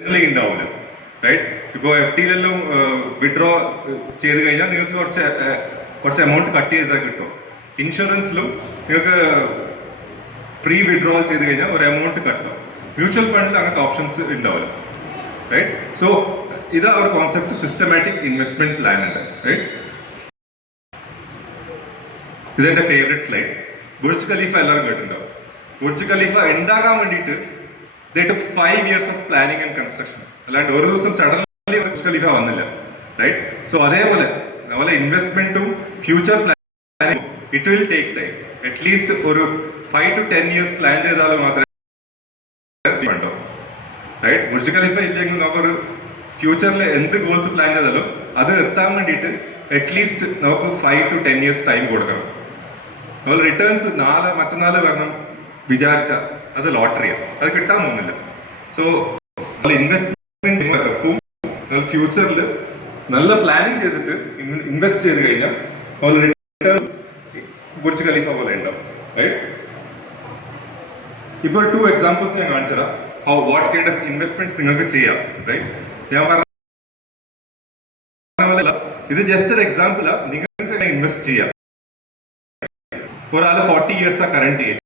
ഉണ്ടാവില്ല, റൈറ്റ്? ഇപ്പോൾ FD-യിലെല്ലാം വിഡ്രോ ചെയ്ത് കഴിഞ്ഞാൽ നിങ്ങൾക്ക് കുറച്ച് എമൗണ്ട് കട്ട് ചെയ്താൽ കിട്ടും. ഇൻഷുറൻസിലും നിങ്ങൾക്ക് പ്രീ വിഡ്രോവൽ ചെയ്ത് കഴിഞ്ഞാൽ ഒരു എമൗണ്ട് കട്ടും. മ്യൂച്വൽ ഫണ്ടിൽ അങ്ങനത്തെ ഓപ്ഷൻസ് ഉണ്ടാവില്ല, റൈറ്റ്? സോ ഇതാ ഒരു കോൺസെപ്റ്റ്, സിസ്റ്റമാറ്റിക് ഇൻവെസ്റ്റ്മെന്റ് പ്ലാൻ ഉണ്ട്, റൈറ്റ്? ഇതെന്റെ ഫേവറേറ്റ് സ്ലൈഡ്. ബുർജ് ഖലീഫ എല്ലാവരും കേട്ടിട്ടുണ്ടാവും. ബുർജ് ഖലീഫ ഉണ്ടാകാൻ വേണ്ടിയിട്ട് they took 5 years of planning and construction. അല്ലാണ്ട് ഒരു ദിവസം സഡൻലി ബുർജ് ഖലീഫ വന്നില്ല, റൈറ്റ്? സോ അതേപോലെ നമ്മളെ ഇൻവെസ്റ്റ്മെന്റും future planning it will take time. At least ഒരു 5 to 10 years പ്ലാൻ ചെയ്താൽ മാത്രമേ ഉണ്ടോ, റൈറ്റ്? ബുർജ് ഖലീഫ ഇല്ലെങ്കിൽ നമുക്കൊരു ഫ്യൂച്ചറിൽ എന്ത് ഗോൾസ് പ്ലാൻ ചെയ്താലും അത് എത്താൻ വേണ്ടിയിട്ട് അറ്റ്ലീസ്റ്റ് നമുക്ക് 5 to 10 years ടൈം കൊടുക്കണം. നമ്മൾ റിട്ടേൺസ് മറ്റന്നാൾ വരണം വിചാരിച്ച അത് ലോട്ടറിയാണ്, അത് കിട്ടാൻ പോകുന്നില്ല. സോ ഇൻവെസ്റ്റ്മെന്റ് ഫ്യൂച്ചറിൽ നല്ല പ്ലാനിങ് ചെയ്തിട്ട് ഇൻവെസ്റ്റ് ചെയ്ത് കഴിഞ്ഞാൽ റിട്ടേൺ ബുർജ് ഖലീഫ പോലെ ഉണ്ടാവും, റൈറ്റ്? ഇപ്പോൾ 2 എക്സാമ്പിൾസ് ഞാൻ കാണിച്ചുതരാം. വാട്ട് കൈൻഡ് ഓഫ് ഇൻവെസ്റ്റ്മെന്റ്സ് നിങ്ങൾക്ക് ചെയ്യാം, റൈറ്റ്? ഞാൻ പറഞ്ഞ ഇത് ജസ്റ്റ് ഒരു എക്സാമ്പിളാ. നിങ്ങൾക്ക് ഇൻവെസ്റ്റ് ചെയ്യാം. ഒരാൾ 40 years കറന്റ് ഏജ്,